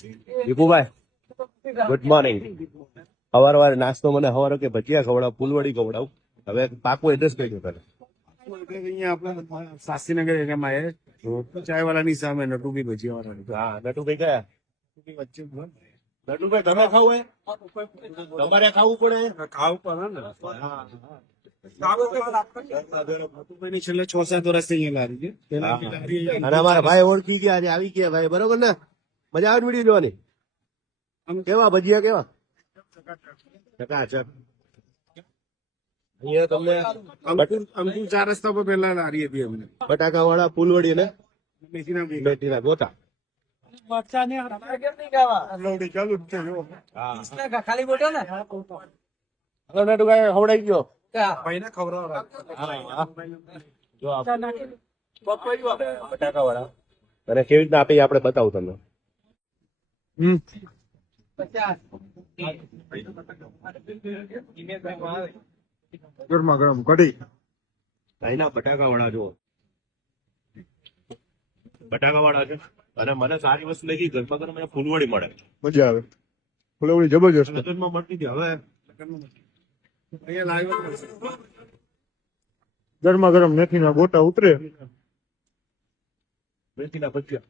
Dipubhai good morning સવાર વાર નાસ્તો મને સવારે કે ભજીયા ખવડાવ ફૂલવડી ખવડાવ. હવે પાકું એડ્રેસ કહી દો તને અહીંયા આપણા શાસ્ત્રીનગર એરિયામાં એ ચાય વાળાની સામે નટુબી ભજીયા વાળાની હા નટુભાઈ કયા? નટુભાઈ તમે ખાવું તમારે ખાવું પડે? ખાવું પડે ને. છેલ્લે છ સાત વર્ષથી અહીંયા લારી છે. પેલા અને અમારા ભાઈ ઓળખી ગયા આવી ગયા ભાઈ બરોબર ને? મજા આવે વીડિયો જોવાની. કેવા ભજીયા કેવા? ચકાચક. અહીંયા તમને ચાર રસ્તા પર પેલા લારી હતી અમને. બટાકા વાળા ને મેથીના મેથીના નટુભાઈ ખવડાઈ ગયો. ખવડાવવા બટાકા વાળા અને કેવી રીતના આપી આપડે બતાવું તમને. ગરમા ગરમ કઢી અહીંના બટાકા વાળા જુઓ. બટાકા વાળા છે. અને મને સારી વસ્તુ લાગી ગરમા ગરમ મને ફૂલવડી મળે. મજા આવે. ફુલવડી જબરજસ્ત. લગ્નમાં મળતી હતી. હવે ગરમા ગરમ મેથીના ગોટા ઉતરે. મેથીના ભજીયા.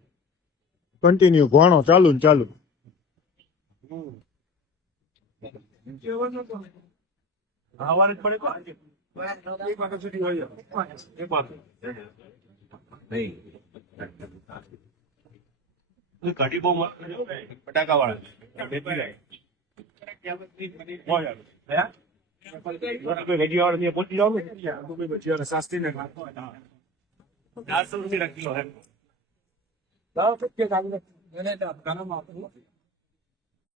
કન્ટિન્યુ ઘોણો ચાલુ ને ચાલુ. સવારે જ પડે તો આજે. એક વાગ્યા સુધી હોય એક વાત નહીં એ કઢી બહુ મસ્ત છે. બટાકા વાળા મેથી વાળા. હોય યાર. હે? કોઈ ભજીયા વાળા ત્યાં પહોંચી જાઓ ને નટુભાઈ ભજીયા શાસ્ત્રીનગર ચારસો રૂપિયા કિલો હે એને તો આપવાનું આપવું.